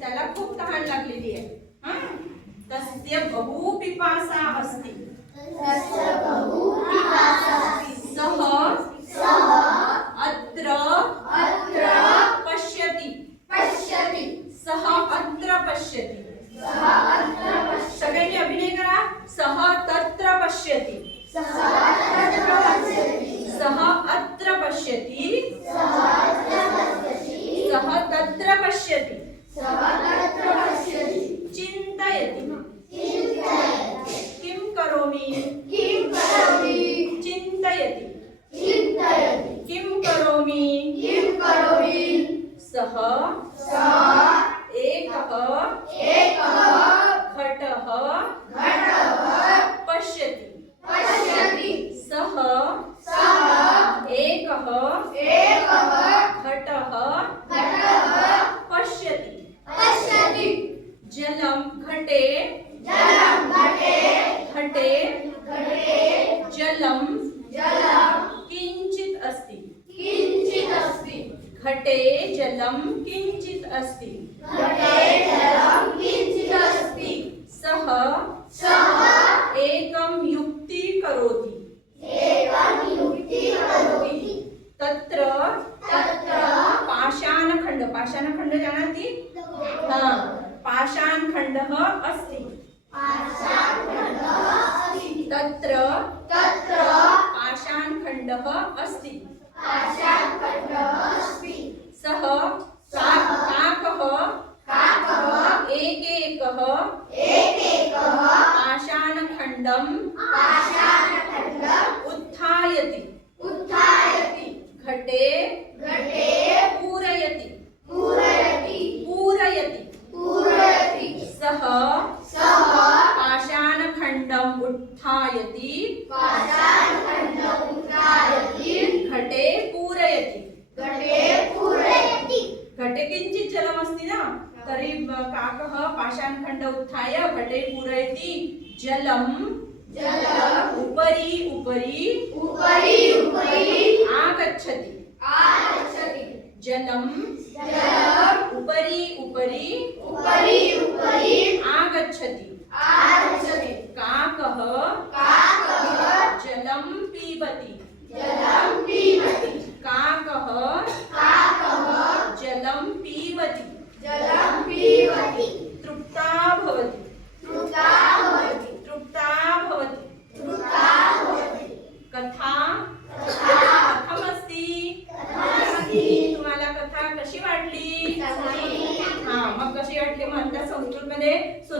त्याला खूप तहान लागलेली आहे. तस्य बहु पिपासा अस्ति. सः अत्र पश्यति. सः अत्र पश्यति. सगळ्यांनी अभिनय करा. सः तत्र पश्यति. सः अत्र पश्यति. सः तत्र पश्यति. चिन्तयति. किं करोमि. चिन्तयति. किं करोमि. सः एकः घटः पश्यति. सः एकः घटः पश्यति. जलं घटे जलं किंचित अस्ति. घटे जलं किंचित अस्ति. सः एकं युक्ति करोति. तत्र पाषाणखण्ड. पाषाणखण्ड जानाति. पाषाणखण्डः अस्ति. तत्र पाषाणखण्डः अस्ति. सः काकः एकैकः पाषाणखण्डम् उत्थायति. घटे पूरयति. सः पाषाणखण्डम् उत्थायति. घटे पूरयति. घटे किंचित् जलमस्ति न, तर्हि काकः पाषाणखण्ड उत्थाय घटे पूरयति. जलम् उपरि आगच्छति. जलम् उपरि आगच्छति. काकः जलं पीबति.